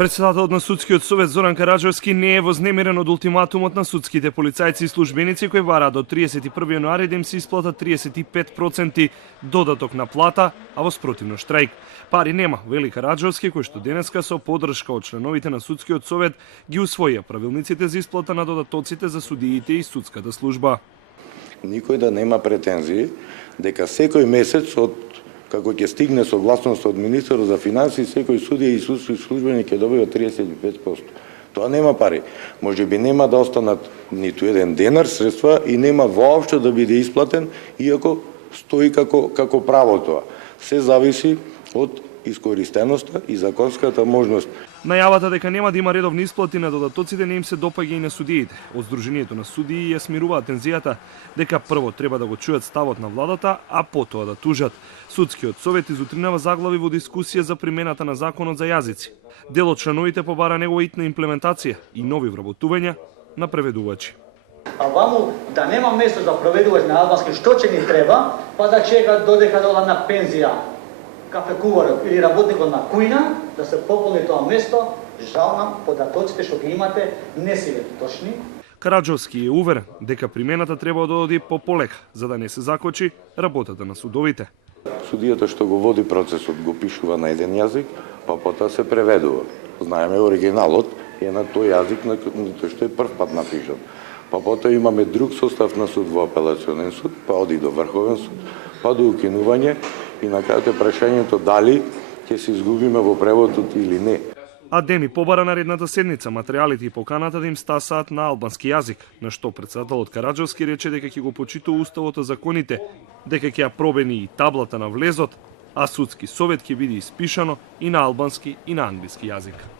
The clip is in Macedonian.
Председателот на Судскиот совет Зоран Караджовски не е вознемирен од ултиматумот на судските полицајци и службеници кои бараат до 31 јануари да им се исплата 35% додаток на плата, а во спротивно штрајк. Пари нема, вели Караджовски, кој што денеска со поддршка од членовите на Судскиот совет ги усвоија правилниците за исплата на додатоците за судиите и судската служба. Никој да нема претензии дека секој месец како ќе стигне согласност од министерот за финансии, секој судија и судски службеник ќе добива 35%. Тоа нема пари. Можеби нема да останат ниту еден денар средства и нема воопшто да биде исплатен, иако стои како право тоа. Се зависи од искористеноста и законската можност. Најавата дека нема да има редовни исплати на додатоците не им се допаѓа и на судиите. Од Сдруженијето на судии ја смируваат тензијата дека прво треба да го чујат ставот на владата, а потоа да тужат. Судскиот совет изутринава заглави во дискусија за примената на законот за јазици. Дел од членовите побара негова итна имплементација и нови вработувања на преведувачи. А ваму да нема место за преведувач на албански, што ќе ни треба, па да чека додека дола на пензија кафекуварот или работникот на кујна, да се пополни тоа место. Жал нам, податоците што ги имате не се точни. Караджовски е уверен дека примената треба да оди полека, за да не се закочи работата на судовите. Судијата што го води процесот го пишува на еден јазик, па потоа се преведува. Знаеме оригиналот е на тој јазик на тој што е прв пат напишан. Па потоа имаме друг состав на суд во апелационен суд, па оди до врховен суд, па до укинување и на крајот е прашањето дали ќе се изгубиме во преводот или не. А Деми побара наредната седница материјалите и поканата да им стасаат на албански јазик, на што председателот Караджовски рече дека ќе го почитува уставот и законите, дека ќе ја пробени и таблата на влезот, а судски совет ќе биде испишано и на албански и на англиски јазик.